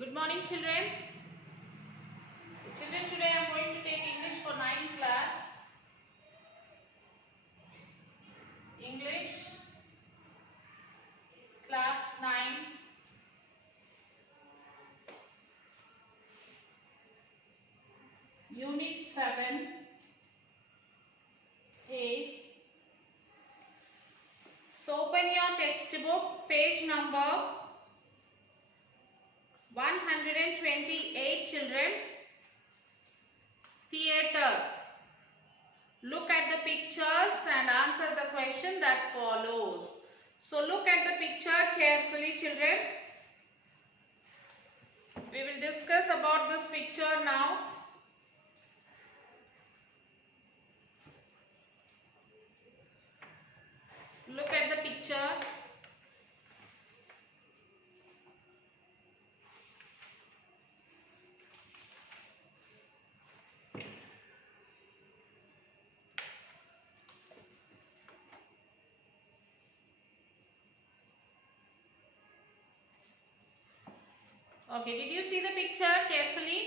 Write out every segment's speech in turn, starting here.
Good morning, children. Children, today I am going to take English for 9th class. English, class 9. Unit 7A. So open your textbook, page number 128, children. Theatre. Look at the pictures and answer the question that follows. So look at the picture carefully, children. We will discuss about this picture now. Look at the picture. Okay, did you see the picture carefully?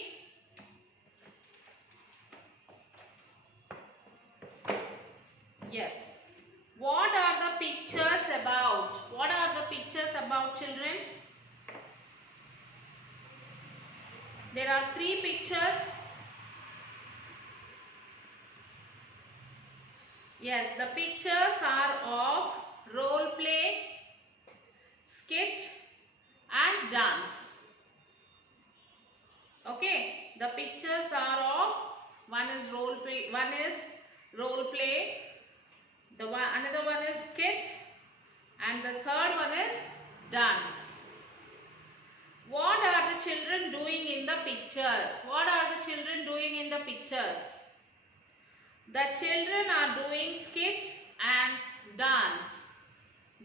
Yes. What are the pictures about? What are the pictures about, children? There are 3 pictures. Yes, the pictures are of role play, skit and dance. Okay, the pictures are of one is role play, another one is skit, and the third one is dance. What are the children doing in the pictures? What are the children doing in the pictures? The children are doing skit and dance.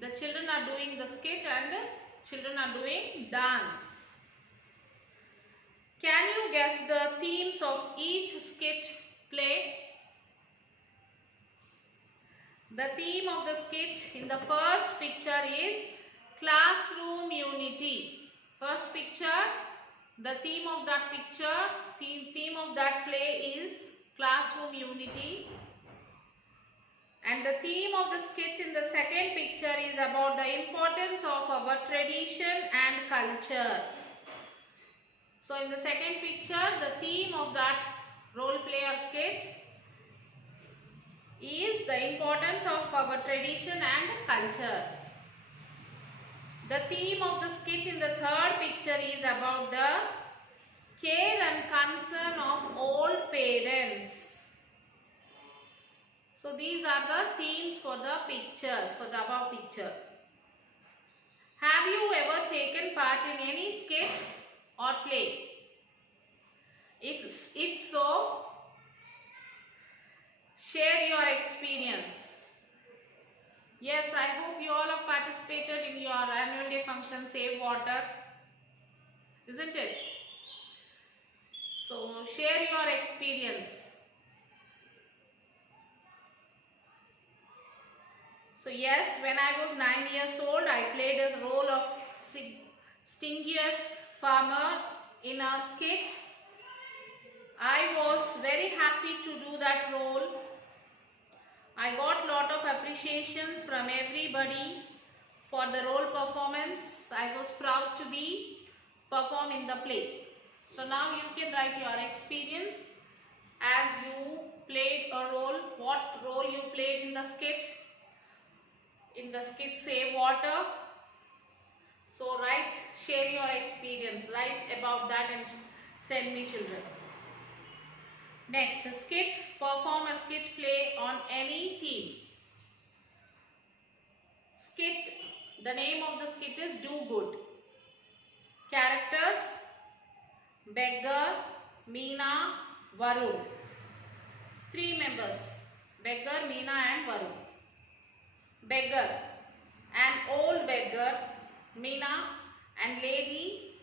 The children are doing the skit and the children are doing dance. Can you guess the themes of each skit play? The theme of the skit in the first picture is classroom unity. First picture, the theme of that picture, theme of that play is classroom unity. And the theme of the skit in the second picture is about the importance of our tradition and culture. So in the second picture, the theme of that role play or skit is the importance of our tradition and culture. The theme of the skit in the third picture is about the care and concern of old parents. So these are the themes for the pictures, for the above picture. Have you ever taken part in any skit or play? If so, share your experience. Yes, I hope you all have participated in your annual day function Save Water, isn't it? So share your experience. So yes, when I was 9 years old, I played a role of stingiest farmer in a skit. I was very happy to do that role. I got lot of appreciations from everybody for the role performance. I was proud to be perform in the play. So now you can write your experience as you played a role. What role you played in the skit? In the skit Save Water. So write, share your experience. Write about that and send me, children. Next, skit. Perform a skit play on any theme. Skit. The name of the skit is Do Good. Characters: Beggar, Meena, Varun. 3 members: Beggar, Meena and Varun. Beggar: an old beggar, Meena, and lady,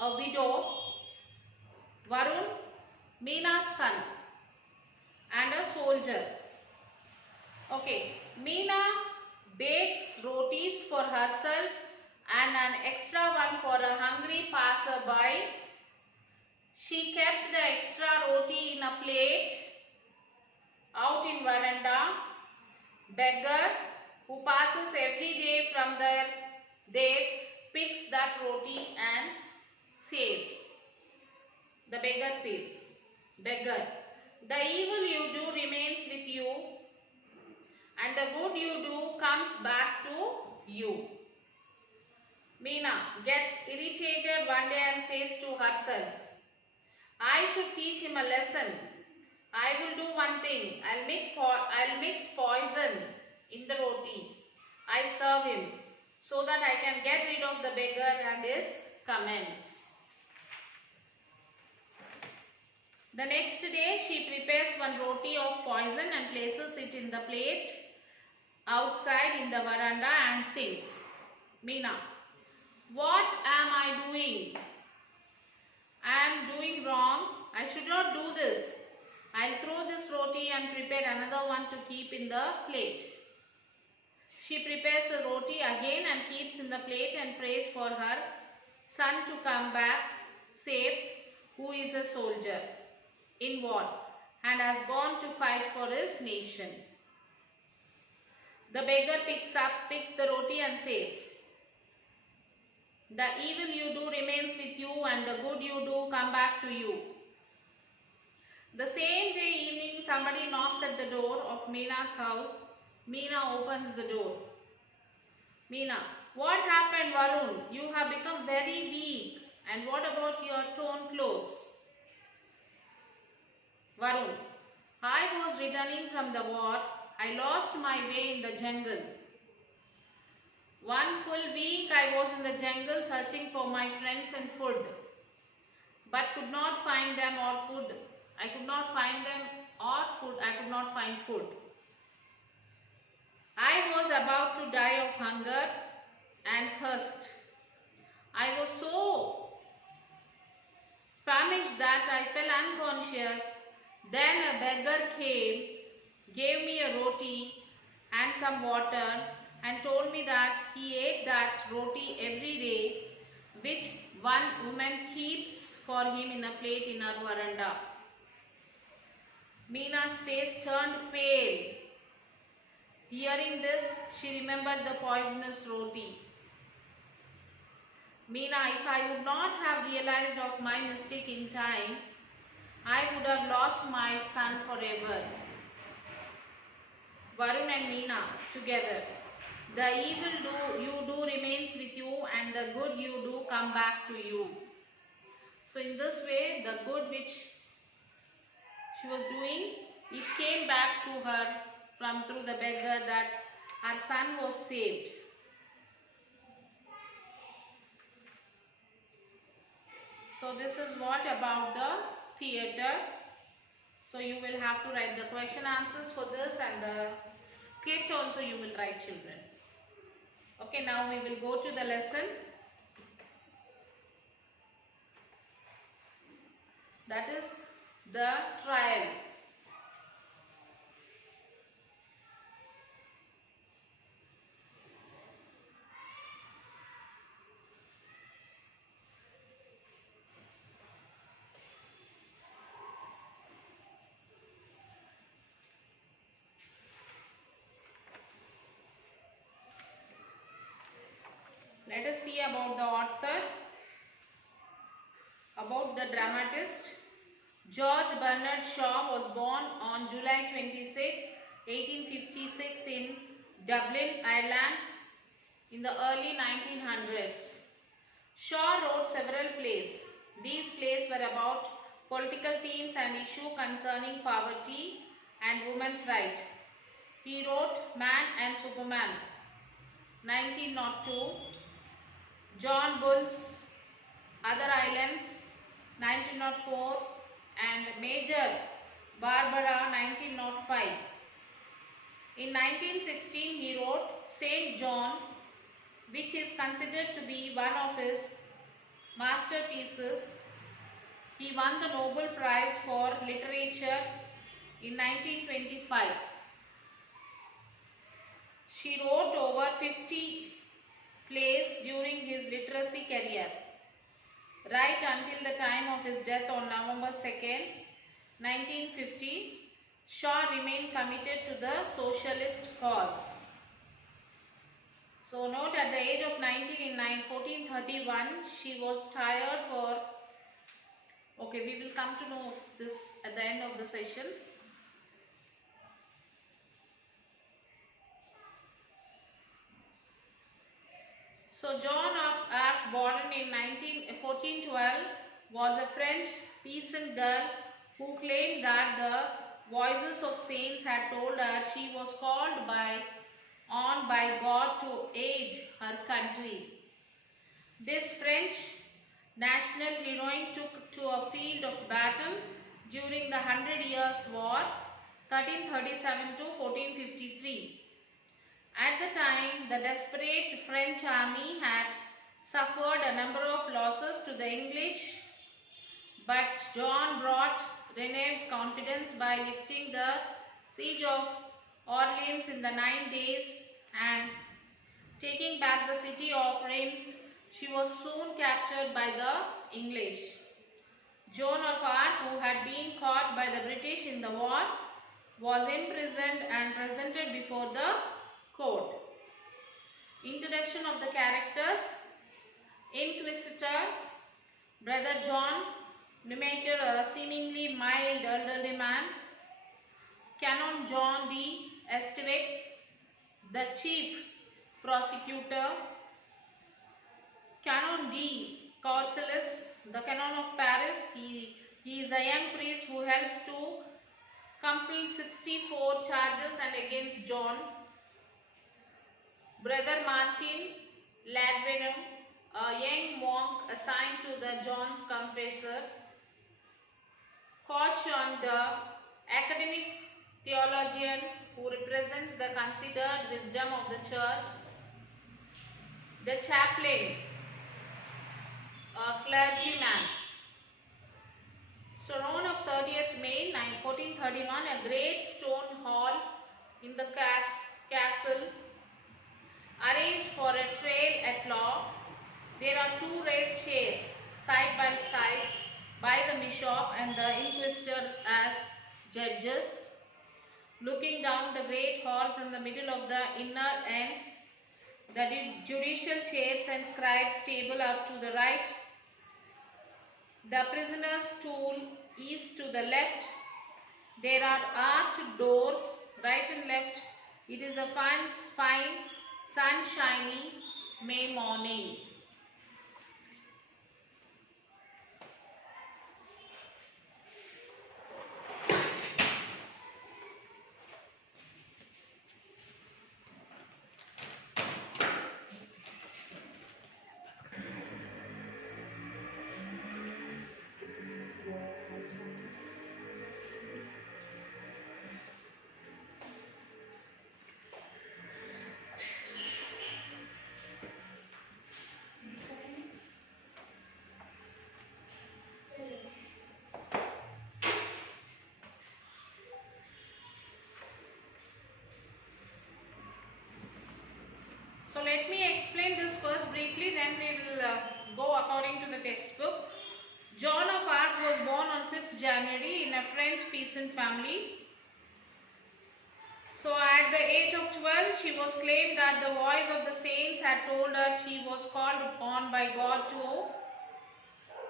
a widow. Varun: Meena's son and a soldier. Okay, Meena bakes rotis for herself and an extra one for a hungry passerby. She kept the extra roti in a plate out in veranda. Beggar who passes every day from there picks that roti and says, the beggar says, beggar, the evil you do remains with you and the good you do comes back to you. Meena gets irritated one day and says to herself, I should teach him a lesson. I will do one thing. I'll mix poison in the roti I serve him so that I can get rid of the beggar and his comments. The next day she prepares one roti of poison and places it in the plate outside in the veranda and thinks, Meena, what am I doing? I am doing wrong. I should not do this. I'll throw this roti and prepare another one to keep in the plate. She prepares a roti again and keeps in the plate and prays for her son to come back safe, who is a soldier in war and has gone to fight for his nation. The beggar picks the roti and says, the evil you do remains with you and the good you do come back to you. The same day evening, somebody knocks at the door of Meena's house. Meena opens the door. Meena, what happened, Varun? You have become very weak. And what about your torn clothes? Varun, I was returning from the war. I lost my way in the jungle. One full week I was in the jungle searching for my friends and food, but could not find them or food. I could not find them or food. I could not find food. I was about to die of hunger and thirst. I was so famished that I fell unconscious. Then a beggar came, gave me a roti and some water and told me that he ate that roti every day, which one woman keeps for him in a plate in her veranda. Meena's face turned pale. Hearing this, she remembered the poisonous roti. Meena, if I would not have realized of my mistake in time, I would have lost my son forever. Varun and Meena together. The evil you do remains with you and the good you do come back to you. So in this way, the good which she was doing, it came back to her through the beggar, that her son was saved. So this is what about the theatre. So you will have to write the question answers for this, and the skit also you will write, children. Okay, now we will go to the lesson. That is the trial. Let us see about the author, about the dramatist. George Bernard Shaw was born on July 26, 1856 in Dublin, Ireland in the early 1900s. Shaw wrote several plays. These plays were about political themes and issues concerning poverty and women's rights. He wrote Man and Superman, 1902, John Bull's Other Islands, 1904, and Major Barbara, 1905. In 1916, he wrote St. John, which is considered to be one of his masterpieces. He won the Nobel Prize for Literature in 1925. She wrote over 50 place during his literacy career. Right until the time of his death on November 2nd, 1950, Shaw remained committed to the socialist cause. So note, at the age of 19 in 1431, she was tired for... Okay, we will come to know this at the end of the session. So Joan of Arc, born in 1412, was a French peasant girl who claimed that the voices of saints had told her she was called on by God to aid her country. This French national heroine took to a field of battle during the 100 Years' War, 1337 to 1453. At the time, the desperate French army had suffered a number of losses to the English, but John brought renewed confidence by lifting the siege of Orleans in the 9 days and taking back the city of Reims. She was soon captured by the English. Joan of Arc, who had been caught by the British in the war, was imprisoned and presented before the court. Introduction of the characters: Inquisitor, Brother John, Numitor, a seemingly mild elderly man; Canon John de Estevec, the chief prosecutor; Canon de Courcelles, the Canon of Paris. He is a young priest who helps to compel 64 charges and against John. Brother Martin Ladvenum, a young monk assigned to the John's confessor. Cauchon, the academic theologian who represents the considered wisdom of the church. The chaplain, a clergyman. So on of 30th May 1431, a great stone hall in the castle arranged for a trial at law. There are 2 raised chairs side by side by the bishop and the inquisitor as judges. Looking down the great hall from the middle of the inner end, the judicial chairs and scribes' table are to the right. The prisoner's stool is to the left. There are arched doors right and left. It is a fine sunshiny May morning. So let me explain this first briefly, then we will go according to the textbook. Joan of Arc was born on 6th January in a French peasant family. So at the age of 12, she was claimed that the voice of the saints had told her she was called upon by God to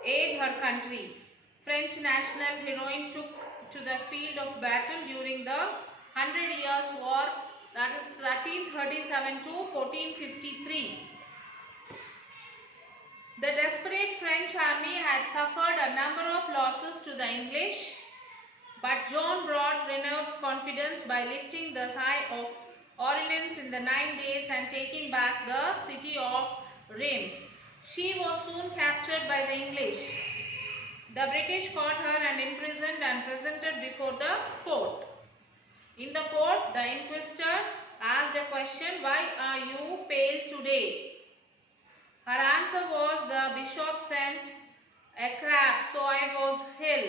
aid her country. French national heroine took to the field of battle during the 100 Years' War, that is 1337 to 1453. The desperate French army had suffered a number of losses to the English, but Joan brought renewed confidence by lifting the siege of Orleans in the 9 days and taking back the city of Reims. She was soon captured by the English. The British caught her and imprisoned and presented before the court. In the court, the inquisitor asked a question: "Why are you pale today?" Her answer was, "The bishop sent a crab, so I was ill.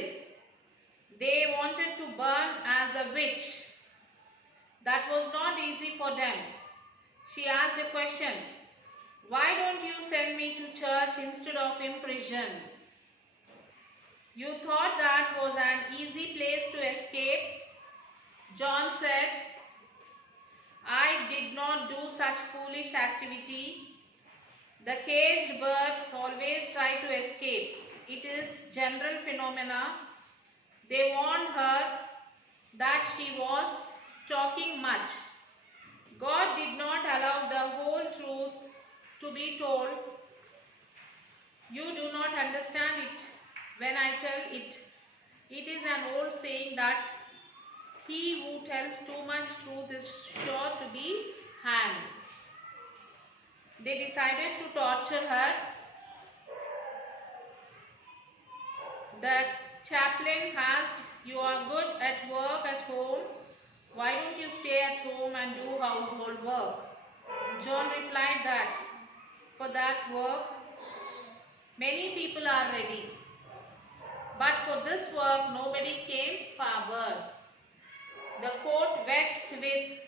They wanted to burn as a witch. That was not easy for them." She asked a question: Why don't you send me to church instead of in prison? You thought that was an easy place to escape. John said, I did not do such foolish activity. The caged birds always try to escape. It is general phenomena. They warned her that she was talking much. God did not allow the whole truth to be told. You do not understand it when I tell it. It is an old saying that he who tells too much truth is sure to be hanged. They decided to torture her. The chaplain asked, you are good at work at home. Why don't you stay at home and do household work? John replied that for that work, many people are ready. But for this work, nobody came forward. The court vexed with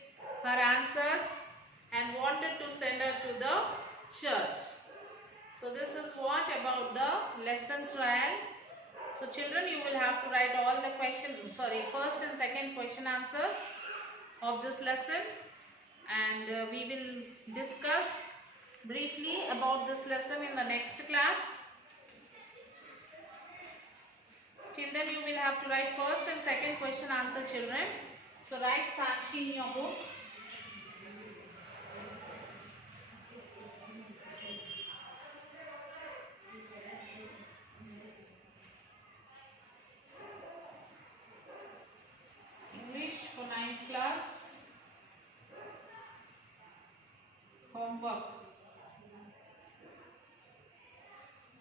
her answers and wanted to send her to the church. So this is what about the lesson trial. So children, you will have to write all the first and second question answer of this lesson, and we will discuss briefly about this lesson in the next class. Till then you will have to write first and second question answer, children. So write Sakshi in your book. English for 9th class. Homework.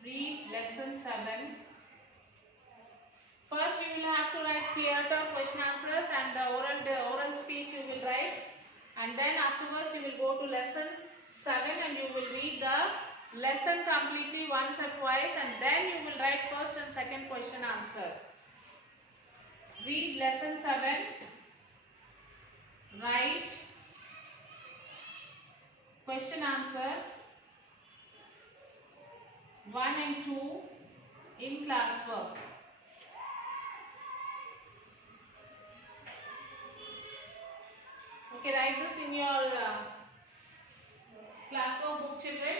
Read lesson 7. First you will have to write theatre question answers, and the oral speech you will write, and then afterwards you will go to lesson 7 and you will read the lesson completely once or twice, and then you will write first and second question answer. Read lesson 7. Write question answer 1 and 2 in classwork. Okay, write this in your classwork book, children.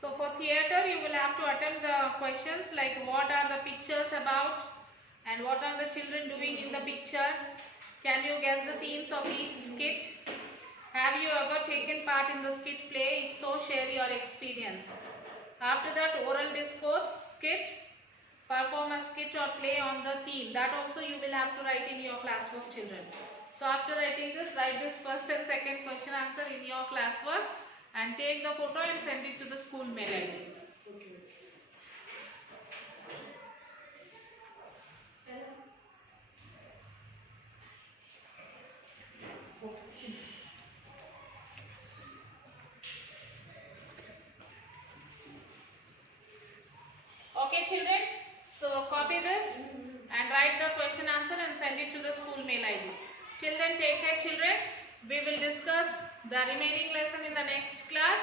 So for theatre you will have to attempt the questions like what are the pictures about and what are the children doing in the picture. Can you guess the themes of each skit? Have you ever taken part in the skit play? If so, share your experience. After that, oral discourse skit. Perform a skit or play on the theme. That also you will have to write in your classwork, children. So after writing this, write this first and second question answer in your classwork and take the photo and send it to the school mail ID. Okay, children. So copy this and write the question answer and send it to the school mail ID. Till then, take care, children. We will discuss the remaining lesson in the next class.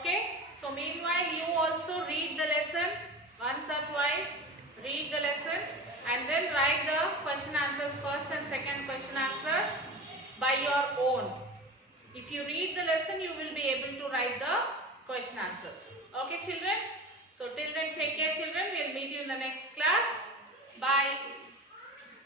Okay. So meanwhile, you also read the lesson once or twice. Read the lesson and then write the question answers, first and second question answer by your own. If you read the lesson, you will be able to write the question answers. Okay, children. So till then, take care, children. We will meet you in the next class. Bye.